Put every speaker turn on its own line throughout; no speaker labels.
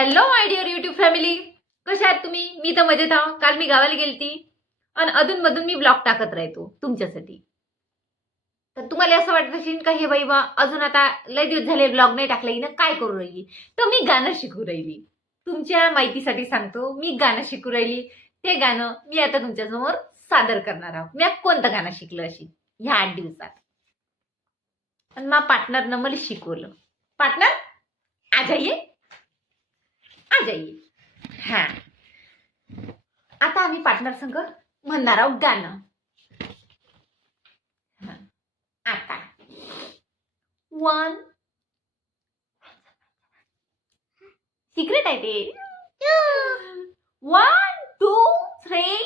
Hello my dear YouTube family कशा आहात तुम्ही? मी तर मजेत आहो. काल मी गावाला गेलती. आणि अधूनमधून मी ब्लॉग टाकत राहतो तुमच्यासाठी. तर तुम्हाला असं वाटत असेल का हे बाई बा अजून आता लय दिवस झाले ब्लॉग नाही टाकला ना काय करू राहिली? तर मी गाणं शिकू राहिली. तुमच्या माहितीसाठी सांगतो मी गाणं शिकू राहिली. ते गाणं मी आता तुमच्यासमोर सादर करणार आहोत मी कोणतं गाणं शिकलं अशी? ह्या आठ दिवसात. आणि मा पार्टनरनं मला शिकवलं. पार्टनर? आज ये जाइए हा. आता आम्ही पार्टनर संघ म्हणणार आहोत गाणं. आता. वन सिक्रेट आहे ते. One two three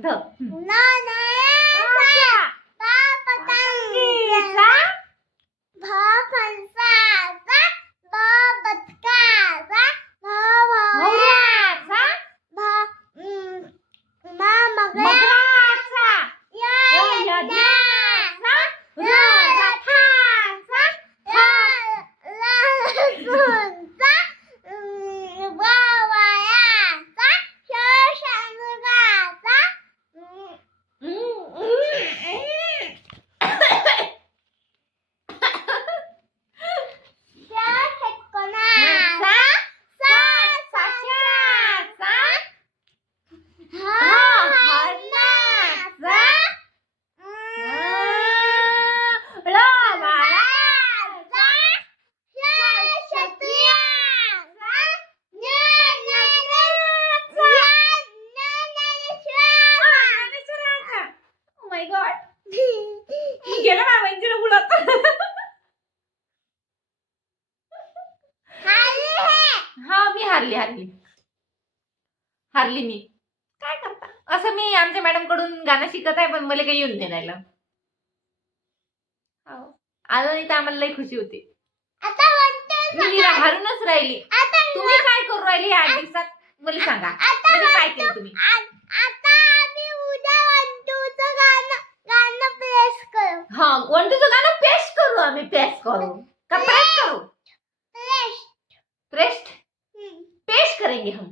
的。嗯、那 my god गेलं ना वैंजीला बोलत हा. मी हारली हारली. हारली मी. काय करता? असं मी आमच्या मॅडमकडून गाणं शिकत आहे पण मला काही येऊन नाही राहिलं. आलं नाही तर आम्हाला लई खुशी होती. हारूनच राहिली. तुम्ही काय करू राहिली आठ दिवसात? मला सांगा. म्हणजे काय केलं तुम्ही? हा वन टूचं गाणं पेस्ट करू आम्ही पेस्ट करू का प्रेस करू पेस्ट पेस्ट करेंगे हम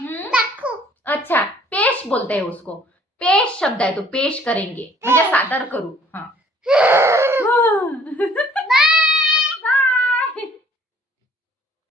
हम्म? अच्छा पेश बोलते हैं उसको पेश शब्द है तो पेश करेंगे म्हणजे सादर करू हा